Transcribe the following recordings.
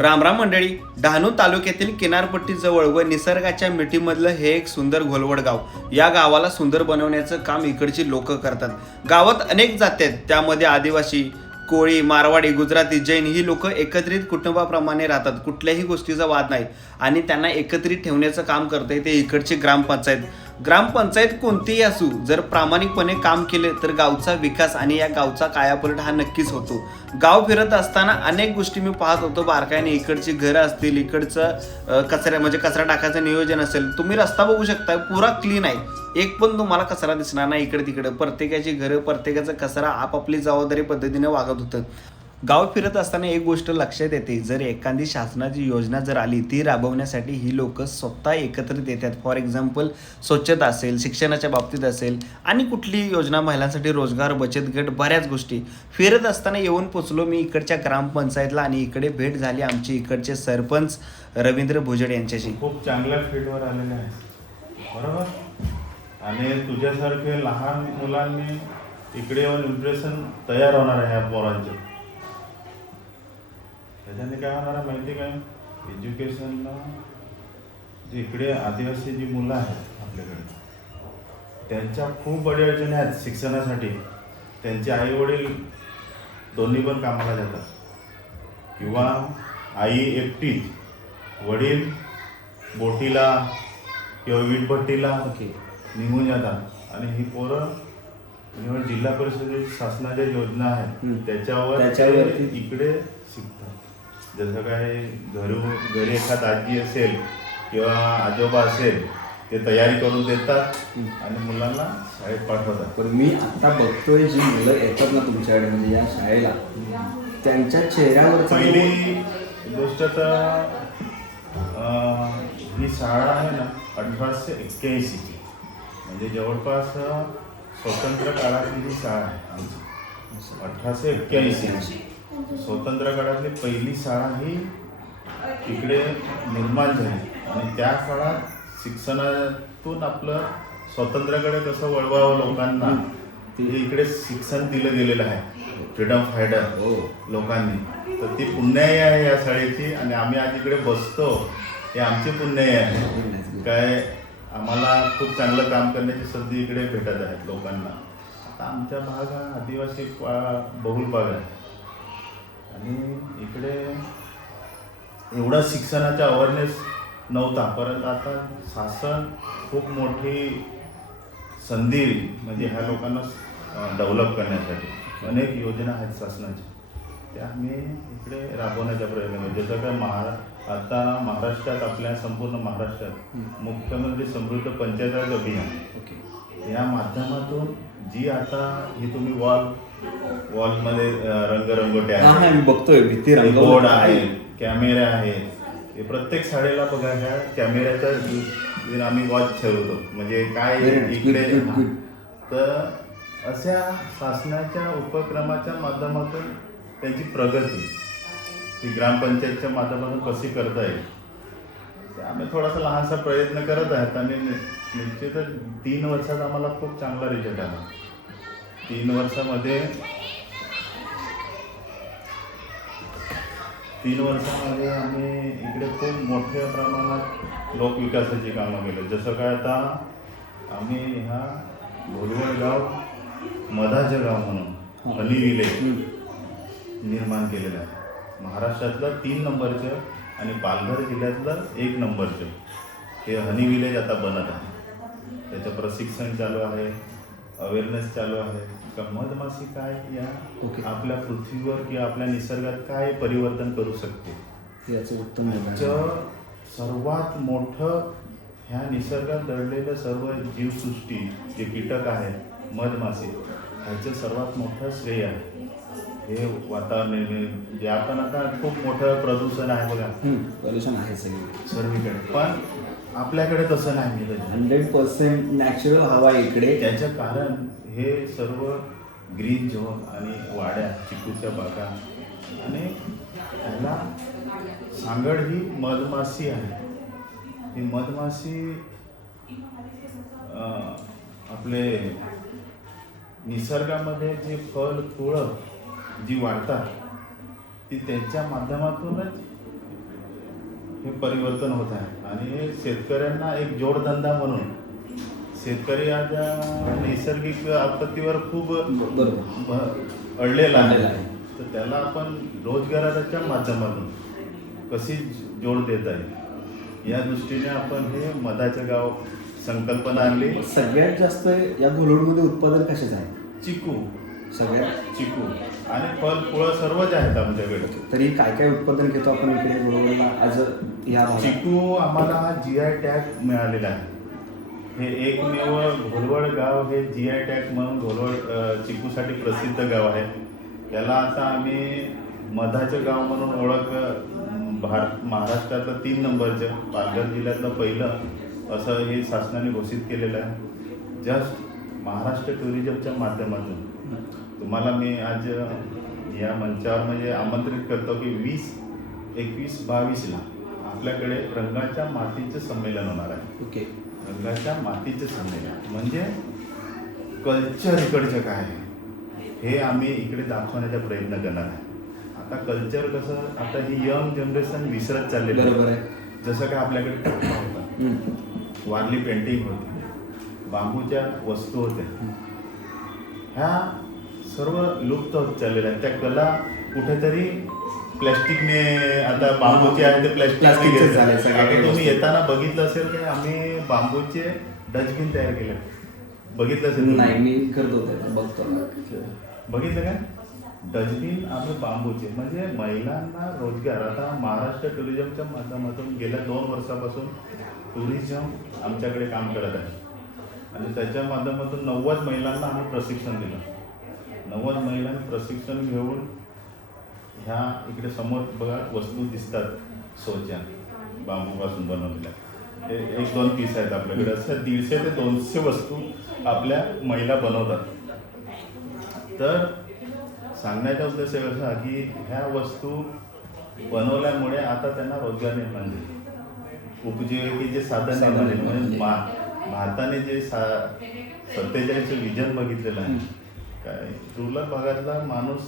रामराम मंडळी. डहाणू तालुक्यातील किनारपट्टीजवळ व निसर्गाच्या मिठीमधलं हे एक सुंदर घोलवड गाव. या गावाला सुंदर बनवण्याचं काम इकडची लोक करतात. गावात अनेक जाती आहेत, त्यामध्ये आदिवासी, कोळी, मारवाडी, गुजराती, जैन ही लोक एकत्रित कुटुंबाप्रमाणे राहतात. कुठल्याही गोष्टीचा वाद नाही आणि त्यांना एकत्रित ठेवण्याचं काम करते ते इकडची ग्रामपंचायत. ग्रामपंचायत कोणतीही असू, जर प्रामाणिकपणे काम केले तर गावचा विकास आणि या गावचा कायापलट हा नक्कीच होतो. गाव फिरत असताना अनेक गोष्टी मी पाहत होतो बारकाईने. इकडची घरं असतील, इकडचं कचरा टाकायचं नियोजन असेल. तुम्ही रस्ता बघू शकता, पुरा क्लीन आहे. एक पण तुम्हाला कचरा दिसणार नाही इकडे तिकडे. प्रत्येकाची घरं, प्रत्येकाचा कचरा आपापली जबाबदारी पद्धतीने वागत होतं. गाव फिरत असताना एक गोष्ट लक्षात येते, जर एखादी शासनाची योजना जर आली ती राबवण्यासाठी ही लोक स्वतः एकत्रित येतात. फॉर एक्झाम्पल स्वच्छता असेल, शिक्षणाच्या बाबतीत असेल आणि कुठली योजना, महिलांसाठी रोजगार, बचत गट, बऱ्याच गोष्टी. फिरत असताना येऊन पोचलो मी इकडच्या ग्रामपंचायतला आणि इकडे भेट झाली आमची इकडचे सरपंच रवींद्र भुजड यांच्याशी. खूप चांगल्या फील्डवर आलेले आहे, बरोबर. आणि तुझ्यासारखे लहान मुलांनी इकडे येऊन इम्प्रेशन तयार होणार आहे ह्या पोरांचे. त्याच्याने काय होणार आहे माहिती काय, एज्युकेशनला जे इकडे आदिवासी जी मुलं आहेत आपल्याकडे, त्यांच्या खूप अडचणी आहेत शिक्षणासाठी. त्यांचे आई वडील दोन्ही पण कामाला जातात किंवा आई एकटीच, वडील बोटीला किंवा वीटभट्टीला निघून जातात. आणि ही पोरं जेव्हा जिल्हा परिषदेत शासनाच्या योजना आहेत त्याच्यावर इकडे शिकतात. जसं काय घरी एखाद आजी असेल किंवा आजोबा असेल, ते तयारी करून देतात आणि मुलांना शाळेत पाठवतात. पण मी आता बघतोय जी मुलं येतात ना तुमच्याकडे, म्हणजे या शाळेला, त्यांच्या चेहऱ्यावर पहिली गोष्ट तर ही शाळा आहे ना 1881ची, म्हणजे जवळपास स्वतंत्र काळातली ही शाळा आहे आमची. 1881 स्वतंत्र काळातली पहिली शाळा ही इकडे निर्माण झाली. आणि त्या काळात शिक्षणातून आपलं स्वातंत्र्याकडे कसं वळवावं लोकांना, ते इकडे शिक्षण दिलं गेलेलं आहे. फ्रीडम फायटर लोकांनी. तर ती पुण्याई आहे या शाळेची. आणि आम्ही आज इकडे बसतो हे आमची पुण्याई आहे. काय आम्हाला खूप चांगलं काम करण्याची संधी इकडे भेटत आहेत लोकांना. आता आमचा भाग हा आदिवासी बहुल भाग आहे आणि इकडे एवढा शिक्षणाचा अवेअरनेस नव्हता. परंतु आता शासन खूप मोठी संधी म्हणजे ह्या लोकांना डेव्हलप करण्यासाठी अनेक योजना आहेत शासनाच्या, त्या आम्ही इकडे राबवण्याचा प्रयत्न करतो. जसं काय आता महाराष्ट्रात, आपल्या संपूर्ण महाराष्ट्रात मुख्यमंत्री समृद्ध पंचायत अभियान या माध्यमातून जी आता ही तुम्ही वॉलमध्ये रंगरंगोट्या आहेत, बघतोय, भिंती बोर्ड आहे, कॅमेरा आहे. हे प्रत्येक शाळेला बघा, ह्या कॅमेऱ्याचा आम्ही वॉच ठेवतो. म्हणजे काय इकडे तर अशा शासनाच्या उपक्रमाच्या माध्यमातून त्यांची प्रगती ही ग्रामपंचायतच्या माध्यमातून कशी करता येईल, ते आम्ही थोडासा लहानसा प्रयत्न करत आहेत. आणि निश्चितच 3 वर्षात आम्हाला खूप चांगला रिझल्ट आला. 3 वर्षामध्ये आम्ही इकडे खूप मोठ्या प्रमाणात लोकविकासाची कामं केली. जसं काय आता आम्ही ह्या घोलवड गाव मधाचं गाव म्हणून हनी विलेज निर्माण केलेलं आहे. महाराष्ट्रातलं 3 नंबरचं आणि पालघर जिल्ह्यातलं 1 नंबरचं हे हनी विलेज आता बनत आहे. त्याचं प्रशिक्षण चालू आहे, अवेअरनेस चालू आहे का मधमाशी काय या आपल्या पृथ्वीवर किंवा आपल्या निसर्गात काय परिवर्तन करू शकते याचं उत्तम सर्वात मोठं ह्या निसर्गात दडलेलं सर्व जीवसृष्टी जे कीटक आहेत, मधमाशी, ह्याचं सर्वात मोठं श्रेय आहे. हे वातावरण जे आपण आता खूप मोठं प्रदूषण आहे बघा, प्रदूषण आहे सर्वीकडे, पण आपल्याकडे तसं नाही. 100% नॅचरल हवा इकडे. त्याचं कारण हे सर्व ग्रीन झोन आणि वाड्या, चिकूच्या बागा आणि त्याला सांगड ही मधमाशी आहे. ही मधमाशी आपले निसर्गामध्ये जे फळ फुलं जी वाढतात ती त्यांच्या माध्यमातूनच हे परिवर्तन होत आहे आणि शेतकऱ्यांना एक जोडधंदा म्हणून शेतकरी आज नैसर्गिक आपत्तीवर खूप अडलेला आहे. तर त्याला आपण रोजगाराच्या माध्यमातून कशी जोड देत आहे या दृष्टीने आपण हे मधाचं गाव संकल्पना आणली. सगळ्यात जास्त या घोलवडमध्ये उत्पादन कशाचं आहे? चिकू, सगळ्यात चिकू आणि फळ फुळं सर्वच आहेत आमच्याकडे. तरी काय काय उत्पादन घेतो आपण इकडे घोलवडला आज या भागात? चिकू आम्हाला GI टॅग मिळालेला आहे. हे एकमेव घोलवड गाव हे GI टॅग म्हणून घोलवड चिकूसाठी प्रसिद्ध गाव आहे. याला आता आम्ही मधाचं गाव म्हणून ओळख महाराष्ट्रातलं 3 नंबरचं, पालघर जिल्ह्यातलं पहिलं असं हे शासनाने घोषित केलेलं आहे. जस्ट महाराष्ट्र टुरिझमच्या माध्यमातून तुम्हाला मी आज या मंचावर म्हणजे आमंत्रित करतो की 20, 21, 22ला आपल्याकडे रंगाच्या मातीचं संमेलन होणार आहे. ओके. रंगाच्या मातीचं संमेलन म्हणजे कल्चर इकडचं काय आहे हे आम्ही इकडे दाखवण्याचा प्रयत्न करणार आहे. आता कल्चर कसं, आता ही यंग जनरेशन विसरत चाललेलं बरोबर आहे. जसं काय आपल्याकडे टप्पा होता, वारली पेंटिंग होती, बांबूच्या वस्तू होत्या, ह्या सर्व लुप्त होत चाललेल्या आहेत. त्या कला कुठेतरी प्लॅस्टिकने, आता बांबूचे आहे ते प्लॅस्टिकचे झाले प्लॅस्टिक. सगळ्या आता तुम्ही गोष्टी. येताना बघितलं असेल की आम्ही बांबूचे डस्टबिन तयार केले, बघितलं असेल तुम्ही? नाही, मी करतो ते, बघतो. बघितलं काय? डस्टबिन आम्ही बांबूचे, म्हणजे महिलांना रोजगार. आता महाराष्ट्र टुरिझमच्या माध्यमातून गेल्या 2 वर्षापासून टुरिझम आमच्याकडे काम करत आहे आणि त्याच्या माध्यमातून 90 महिलांना आम्ही प्रशिक्षण दिलं. 90 महिलांनी प्रशिक्षण घेऊन ह्या इकडे समोर बघा वस्तू दिसतात शोच्या, बांबूपासून बनवलेल्या. हे 1-2 पीस आहेत आपल्याकडे. असं 150 ते 200 वस्तू आपल्या महिला बनवतात. तर सांगण्याचा उद्देश असा की ह्या वस्तू बनवल्यामुळे आता त्यांना रोजगार निर्माण झाले, उपजीविकेचे साधन निर्माण झाले. म्हणजे भारताने जे 47चं विजन बघितलेलं आहे, काय रुरल भागातला माणूस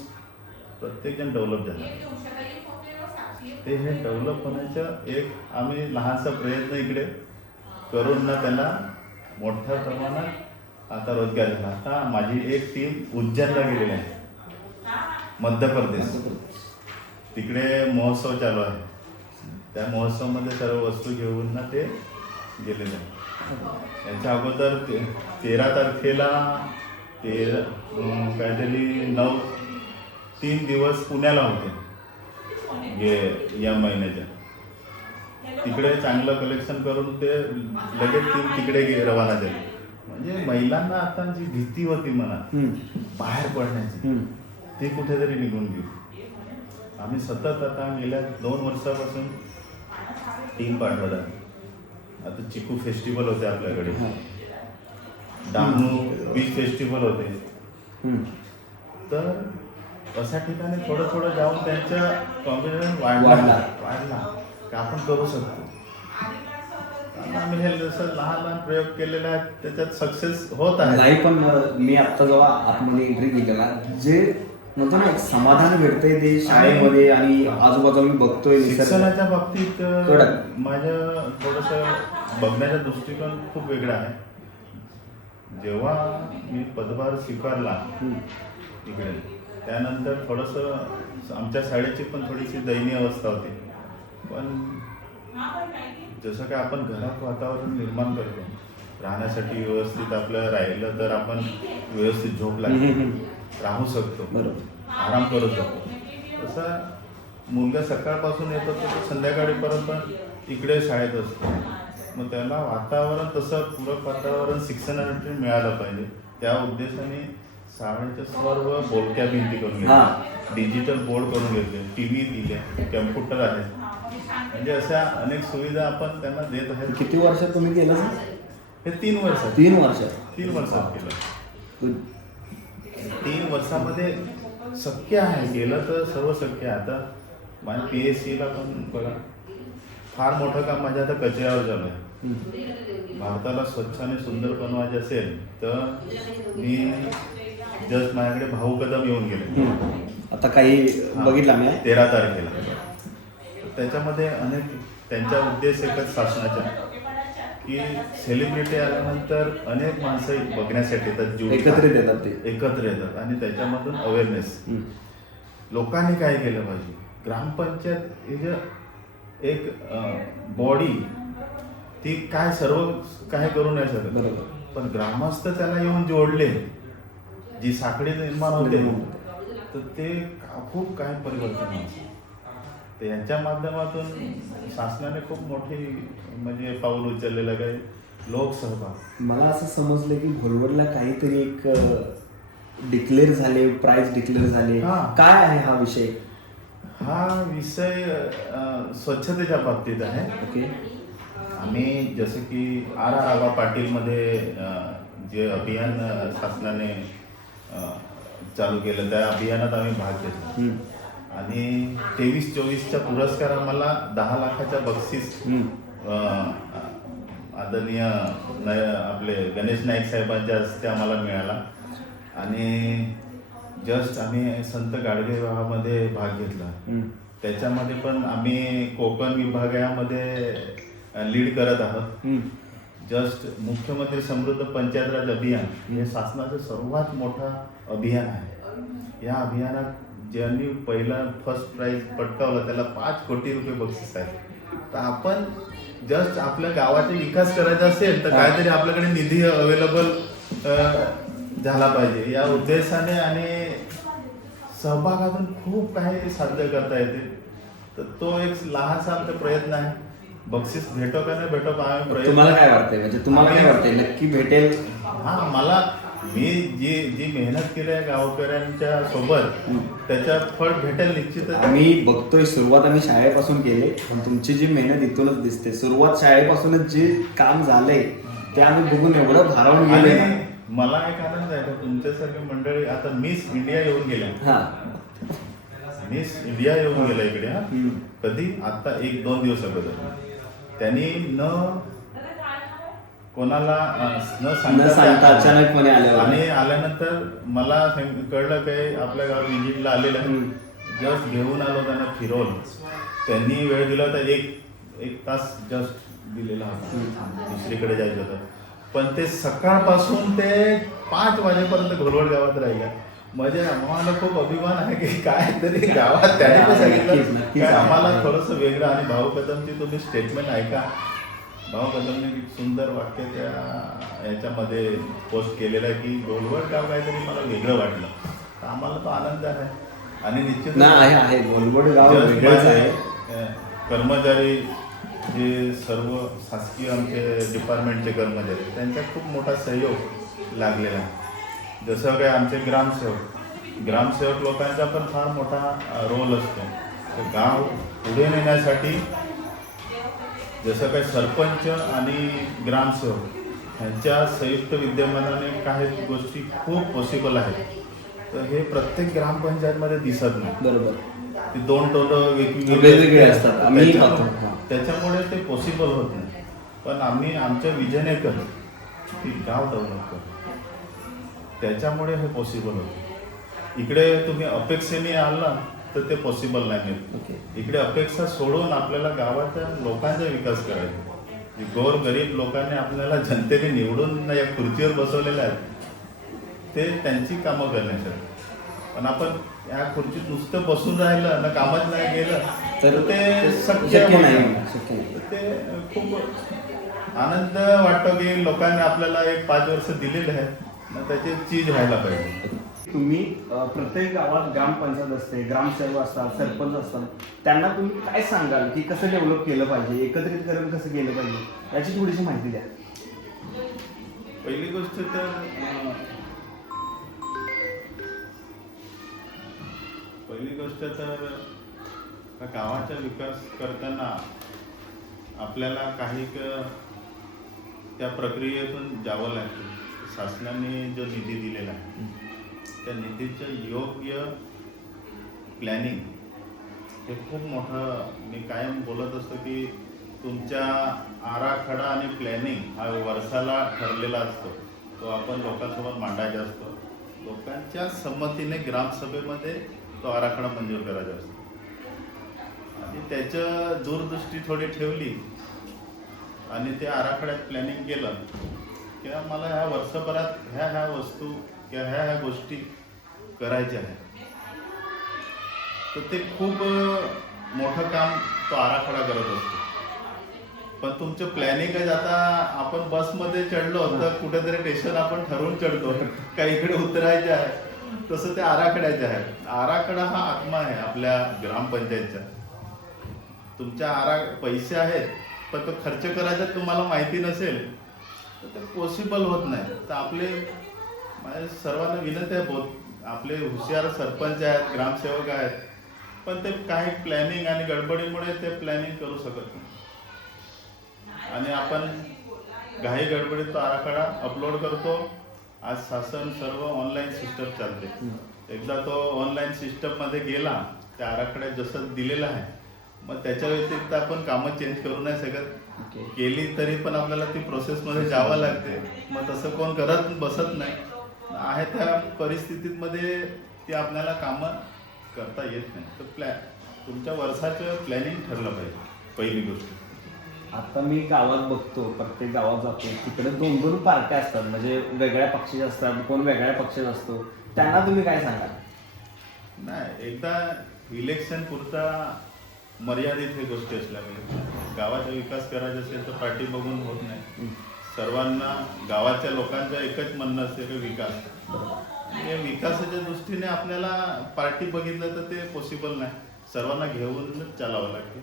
प्रत्येकजण डेव्हलप झाला. ते हे डेव्हलप होण्याचं एक आम्ही लहानसा प्रयत्न इकडे करून ना त्यांना मोठ्या प्रमाणात आता रोजगार झाला. आता माझी एक टीम उज्जैनला गेलेली आहे, मध्य प्रदेश. तिकडे महोत्सव चालू आहे. त्या महोत्सवामध्ये सर्व वस्तू घेऊन ना ते गेलेले आहे. याच्या अगोदर 13 तारखेला काहीतरी 3 दिवस पुण्याला होते या महिन्याच्या. तिकडे चांगलं कलेक्शन करून ते लगेच तिकडे रवाना झाले. म्हणजे महिलांना आता जी भीती होती मनात बाहेर पडण्याची, ती कुठेतरी निघून गेली. आम्ही सतत आता गेल्या 2 वर्षापासून टीम पाठवत आहे. आता चिकू फेस्टिवल होते आपल्याकडे, डहाणू बीच फेस्टिवल होते. तर अशा ठिकाणी थोडं थोडं जाऊन त्यांचा कॉन्फिडन्स वाढला का आपण करू शकतो. आम्ही हे जसं लहान प्रयोग केलेले आहेत त्याच्यात सक्सेस होत आहे. नाही, पण मी आता जेव्हा आतमध्ये एंट्री केलेला, जे म्हणतो ना एक समाधान भेटतंय ते शाळेमध्ये आणि आजूबाजूला मी बघतोय शिक्षणाच्या बाबतीत माझं थोडंसं बघण्याचा दृष्टिकोन खूप वेगळा आहे. जेव्हा मी पदभार स्वीकारला इकडे, त्यानंतर थोडंसं आमच्या शाळेची पण थोडीशी दयनीय अवस्था होती. पण जसं काय आपण घरात वातावरण निर्माण करतो, राहण्यासाठी व्यवस्थित आपलं राहिलं तर आपण व्यवस्थित झोप लागते, राहू शकतो, आराम करू शकतो. तसं मुलगा सकाळपासून येतो तर संध्याकाळीपर्यंत इकडे शाळेत असतो. मग त्याला वातावरण तसं पूरक वातावरण शिक्षणासाठी मिळालं पाहिजे. त्या उद्देशाने शाळेच्या सर्व बोलक्या भिंती करून घेतल्या, डिजिटल बोर्ड करून घेतले, TV दिले, कॅम्प्युटर आहेत. म्हणजे अशा अनेक सुविधा आपण त्यांना देत आहेत. किती वर्षात तुम्ही केलं? हे 3 वर्षात. 3 वर्षात 3 वर्षात केलं. 3 वर्षामध्ये शक्य आहे, केलं तर सर्व शक्य आहे. आता माझ्या PSCला पण बघा फार मोठं काम माझ्या आता कचऱ्यावर झालं आहे. भारताला स्वच्छ आणि सुंदर बनवायचे असेल तर मी जस्ट माझ्याकडे भाऊ कदम येऊन गेले आता काही बघितला मी 13 तारखेला. त्याच्यामध्ये अनेक त्यांचा उद्देश एकच शासनाचा की सेलिब्रिटी आल्यानंतर अनेक माणसं बघण्यासाठी येतात, एकत्रित येतात ते. एकत्र येतात आणि त्याच्यामधून अवेअरनेस. लोकांनी काय केलं पाहिजे, ग्रामपंचायत हे जे एक बॉडी ती काय सर्व काय करू नाही शकत, बरोबर. पण ग्रामस्थ त्याला येऊन जोडले, जी साखळी निर्माण होते तर ते खूप काय परिवर्तन होतं. तर यांच्या माध्यमातून शासनाने खूप मोठी म्हणजे पाऊल उचललेलं काय लोकसहभाग. मला असं समजलं की घोलवडला काहीतरी एक डिक्लेअर झाले, प्राइज डिक्लेअर झाले. हा. काय आहे हा विषय? हा विषय स्वच्छतेच्या बाबतीत आहे. ओके. आम्ही जसं की आबा पाटीलमध्ये जे अभियान शासनाने चालू केलं त्या अभियानात आम्ही भाग घेतला आणि 23-24चा पुरस्कार आम्हाला 10 लाखाच्या बक्षीस आदरणीय आपले गणेश नाईक साहेबांच्या हस्ते आम्हाला मिळाला. आणि जस्ट आम्ही संत गाडगे विवाहामध्ये भाग घेतला. त्याच्यामध्ये पण आम्ही कोकण विभागामध्ये लीड करत आहोत. जस्ट मुख्यमंत्री समृद्ध पंचायत राज अभियान हे शासनाचं सर्वात मोठं अभियान आहे. या अभियानात ज्यांनी पहिला फर्स्ट प्राइज पटकावला त्याला 5 कोटी रुपये बक्षीस आहे. तर आपण जस्ट आपल्या गावाचा विकास करायचा असेल तर काहीतरी आपल्याकडे निधी अवेलेबल झाला पाहिजे या उद्देशाने आणि सहभागातून खूप काही साध्य करता येते. तर तो एक लहानसा आमचा प्रयत्न आहे. बक्षीस भेटो का नाही भेटो का आम्ही प्रयत्न. तुम्हाला काय वाटतंय, म्हणजे तुम्हाला काय वाटतंय नक्की भेटेल? हा, मला मी जी मेहनत केली आहे गावकऱ्यांच्या सोबत त्याच्या फळ भेटेल निश्चितच. आम्ही बघतोय सुरुवात आम्ही शाळेपासून केली, पण तुमची जी मेहनत इथूनच दिसते. सुरुवात शाळेपासूनच जे काम झालंय ते आम्ही बघून एवढं भारावून गेले. आणि मला एक आनंद आहे का तुमच्यासारखी मंडळी आता मिस इंडिया येऊन गेल्या. हा, मिस इंडिया येऊन गेला इकडे. हा, कधी आता 1-2 दिवस अगोदर त्यांनी न कोणाला न सांगता अचानकपणे आले आणि आल्यानंतर मला कळलं काय आपल्या गावात विजिटला आलेलं आहे. जस्ट घेऊन आलो, त्यांना फिरवलं. त्यांनी वेळ दिला होता, एक तास जस्ट दिलेला होता, दुसरीकडे जायचं होतं. पण ते सकाळपासून ते 5 वाजेपर्यंत घोलवड गावात राहिल्या. म्हणजे आम्हाला खूप अभिमान आहे की काय तरी गावात त्याने पण सांगितलं काय आम्हाला थोडंसं वेगळं. आणि भाऊ कदमची तुम्ही स्टेटमेंट ऐका. भाऊ कदमने एक सुंदर वाक्य त्या याच्यामध्ये पोस्ट केलेलं आहे की घोलवड गाव काहीतरी मला वेगळं वाटलं. तर आम्हाला तो आनंद आहे. आणि निश्चित आहे घोलवड गाव वेगळंच आहे. कर्मचारी जे सर्व शासकीय आमचे डिपार्टमेंटचे कर्मचारी त्यांचा खूप मोठा सहयोग लागलेला आहे. जसं काय आमचे ग्रामसेवक लोकांचा पण फार मोठा रोल असतो. तर गाव पुढे नेण्यासाठी जसं काय सरपंच आणि ग्रामसेवक यांच्या संयुक्त विद्यमानाने काही गोष्टी खूप पॉसिबल आहेत. तर हे प्रत्येक ग्रामपंचायतमध्ये दिसत नाही. बरोबर. ते 2 टोलं वेगवेगळे असतात. आम्ही त्याच्यामुळे ते पॉसिबल होत नाही. पण आम्ही आमच्या विजने करतो की गाव डेव्हलप करतो, त्याच्यामुळे हे पॉसिबल होतं. इकडे तुम्ही अपेक्षेने आला तर ते पॉसिबल नाही होत. इकडे अपेक्षा सोडून आपल्याला गावाच्या लोकांचा विकास करायचा. गोर गरीब लोकांनी आपल्याला जनतेने निवडून या खुर्चीवर बसवलेल्या आहेत ते त्यांची कामं करण्यासाठी. पण आपण या खुर्चीत नुसतं बसून राहिलं ना कामच नाही गेलं तर ते शक्य नाही. ते खूप आनंद वाटतो की लोकांनी आपल्याला एक 5 वर्ष दिलेले आहेत ना, त्याची चीज व्हायला पाहिजे. तुम्ही प्रत्येक गावात ग्रामपंचायत असते, ग्रामसेवक असतात, सरपंच असतात, त्यांना तुम्ही काय सांगाल की कसं डेव्हलप केलं पाहिजे, एकत्रितकरण कसं केलं पाहिजे, याची थोडीशी माहिती द्या. पहिली गोष्ट तर गावाचा विकास करताना आपल्याला काही त्या प्रक्रियेतून जावं लागतं. शासनाने जो निधी दिलेला आहे त्या निधीचं योग्य प्लॅनिंग हे खूप मोठं. मी कायम बोलत असतो की तुमच्या आराखडा आणि प्लॅनिंग हा वर्षाला ठरलेला असतो. तो आपण लोकांसोबत मांडायचा असतो. लोकांच्या संमतीने ग्रामसभेमध्ये तो आराखडा मंजूर करायचा असतो. आणि त्याचं दूरदृष्टी थोडी ठेवली आणि ते आराखड्यात प्लॅनिंग केलं किंवा मला ह्या वर्षभरात ह्या वस्तू किंवा ह्या गोष्टी करायच्या आहेत, तर ते खूप मोठं काम तो आराखडा करत असतो. पण तुमचं प्लॅनिंग आहे, आता आपण बसमध्ये चढलो तर कुठेतरी स्टेशन आपण ठरवून चढतो का इकडे उतरायचे आहे, तसं ते आराखड्याचे आहे. आराखडा हा आत्मा आहे आपल्या ग्रामपंचायतचा. तुमच्या पैसे आहेत पण तो खर्च करायचा तुम्हाला माहिती नसेल तर ते पॉसिबल होत नाही. तर माझ्या सर्वांना विनंती आहे, बहुत आपले हुशार सरपंच आहेत, ग्रामसेवक आहेत, पण ते काही प्लॅनिंग आणि गडबडीमुळे ते प्लॅनिंग करू शकत नाही आणि आपण घाई गडबडीत तो आराखडा अपलोड करतो. आज शासन सर्व ऑनलाईन सिस्टम चालते. एकदा तो ऑनलाईन सिस्टममध्ये गेला, त्या आराखड्यात जसं दिलेलं आहे, मग त्याच्या व्यतिरिक्त आपण कामं चेंज करू नाही शकत. केली तरी पण आपल्याला ती प्रोसेसमध्ये जावं लागते. मग तसं कोण करत बसत नाही आहे. त्या परिस्थितीमध्ये ती आपल्याला कामं करता येत नाही. तर तुमच्या वर्षाचं प्लॅनिंग ठरलं पाहिजे पहिली गोष्ट. आता मी गावात बघतो, प्रत्येक गावात जातो, तिकडे 2-2 पार्ट्या असतात, म्हणजे वेगळ्या पक्षाचे असतात, कोण वेगळ्या पक्षाचा असतो. त्यांना तुम्ही काय सांगाल? नाही, एकदा इलेक्शन पुरता मर्यादित ही गोष्टी असल्या पाहिजे. गावाचा विकास करायचा असेल तर पार्टी बघून होत नाही. सर्वांना गावाच्या लोकांचं एकच म्हणणं असते की विकास. या विकासाच्या दृष्टीने आपल्याला पार्टी बघितलं तर ते पॉसिबल नाही. सर्वांना घेऊनच चालावं लागते.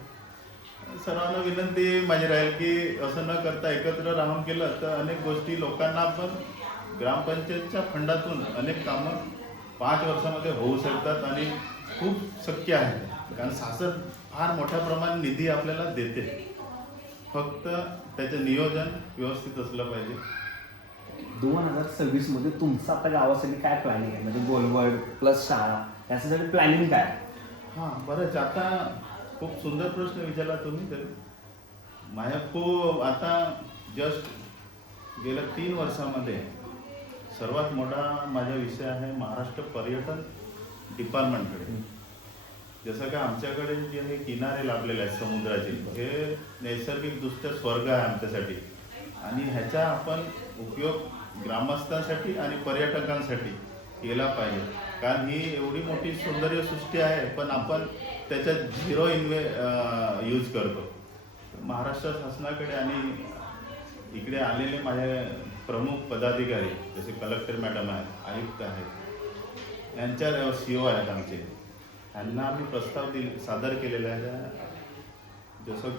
सर्वांना विनंती माझी राहील की असं न करता एकत्र राहून केलं तर अनेक गोष्टी लोकांना आपण ग्रामपंचायतच्या फंडातून अनेक कामं 5 वर्षामध्ये होऊ शकतात आणि खूप शक्य आहे. कारण शासन फार मोठ्या प्रमाणात निधी आपल्याला देते, फक्त त्याचं नियोजन व्यवस्थित असलं पाहिजे. 2026 मध्ये तुमचं आता गावासाठी काय प्लॅनिंग आहे? म्हणजे गोलवड प्लस शाळा यासाठी प्लॅनिंग काय? हां, बरंच. आता खूप सुंदर प्रश्न विचारला तुम्ही. तर माझ्या खूप आता जस्ट गेल्या 3 वर्षामध्ये सर्वात मोठा माझा विषय आहे महाराष्ट्र पर्यटन डिपार्टमेंटकडे. जसं का आमच्याकडे जे हे किनारे लाभलेले आहेत समुद्राचे, हे नैसर्गिकदृष्ट्या स्वर्ग आहे आमच्यासाठी आणि ह्याचा आपण उपयोग ग्रामस्थांसाठी आणि पर्यटकांसाठी केला पाहिजे. कारण ही एवढी मोठी सौंदर्य सृष्टी आहे, पण आपण त्याच्यात झिरो यूज करतो. महाराष्ट्र शासनाकडे आणि इकडे आलेले माझे प्रमुख पदाधिकारी जसे कलेक्टर मॅडम आहेत, आयुक्त आहेत, यांच्या CEO आहेत आमचे, यांना आम्ही प्रस्ताव सादर केलेला आहे. जसं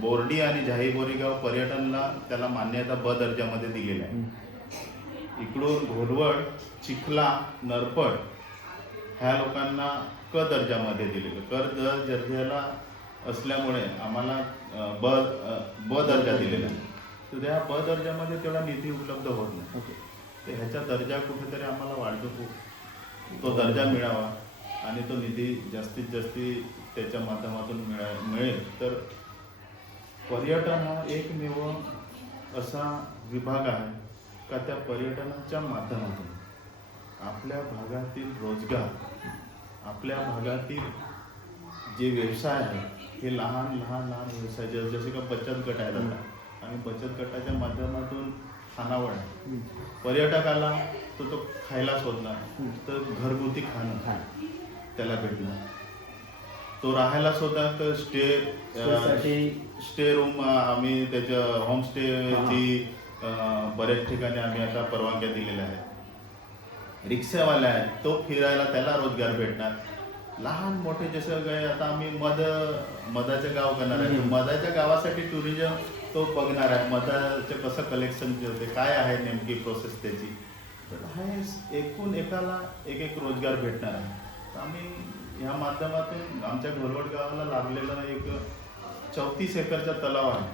बोर्डी आणि जाही बोरीगाव पर्यटनला त्याला मान्यता ब दर्जामध्ये दिलेली आहे. इकडून घोलवड, चिखला, नरपड ह्या लोकांना क दर्जामध्ये दिलेलं. दर्जाला असल्यामुळे आम्हाला ब दर्जा दिलेला आहे. तर त्या ब दर्जामध्ये तेवढा निधी उपलब्ध होत नाही. तर ह्याचा दर्जा कुठेतरी आम्हाला वाढतो, तो दर्जा मिळावा आणि तो निधी जास्तीत जास्त त्याच्या माध्यमातून मिळेल. तर पर्यटन हा एकमेव असा विभाग आहे का त्या पर्यटनाच्या माध्यमातून आपल्या भागातील रोजगार, आपल्या भागातील जे व्यवसाय आहेत हे लहान व्यवसाय जसे का बचत गट आहेत आता, आणि बचत गटाच्या माध्यमातून खानावळ आहे. पर्यटकाला तो खायला शोधणार तर घरगुती खाणं त्याला भेटणार. तो राहायला शोधणार तर स्टे रूम आम्ही त्याच्या होमस्टेची बऱ्याच ठिकाणी आम्ही आता परवानग्या दिलेल्या आहेत. रिक्षावाला आहे तो फिरायला त्याला रोजगार भेटणार. लहान मोठे जसं काय आता आम्ही मधाचं गाव करणार आहे, मधाच्या गावासाठी टुरिझम तो बघणार आहे. मधाचं कसं कलेक्शन होते, काय आहे नेमकी प्रोसेस त्याची. तर हे एकूण एकाला एक रोजगार भेटणार आहे. तर आम्ही ह्या माध्यमातून आमच्या घोलवड गावाला लाभलेला एक 34 एकरचा तलाव आहे.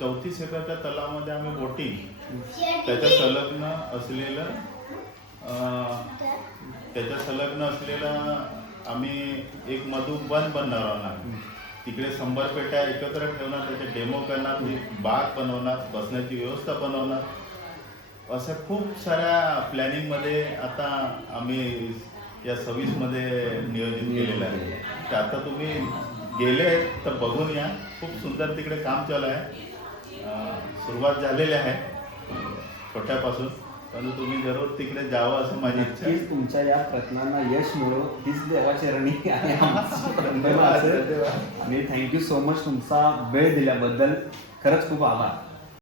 34 एकरच्या तलावामध्ये आम्ही बोटिंग, त्याच्या संलग्न असलेला आम्ही एक मधुबन बनणार आहोत. तिकडे 100 पेट्या एकत्र ठेवणार, त्याचे डेमो करणार, बाग बनवणार, बसण्याची व्यवस्था बनवणार. अशा खूप साऱ्या प्लॅनिंगमध्ये आता आम्ही या 26 मध्ये नियोजित केलेलं आहे. तर आता तुम्ही गेले तर बघून या. खूप सुंदर तिकडे काम चालू आहे. सुरुवात झालेली आहे छोट्यापासून, परंतु तुम्ही जरूर तिकडे जावं असं माझी इच्छा आहे. नक्कीच तुमच्या या प्रयत्नांना यश मिळो हीच देवाचरणी आणि आमची प्रार्थना असेल. आणि थँक्यू सो मच तुमचा वेळ दिल्याबद्दल. खरंच खूप आभार.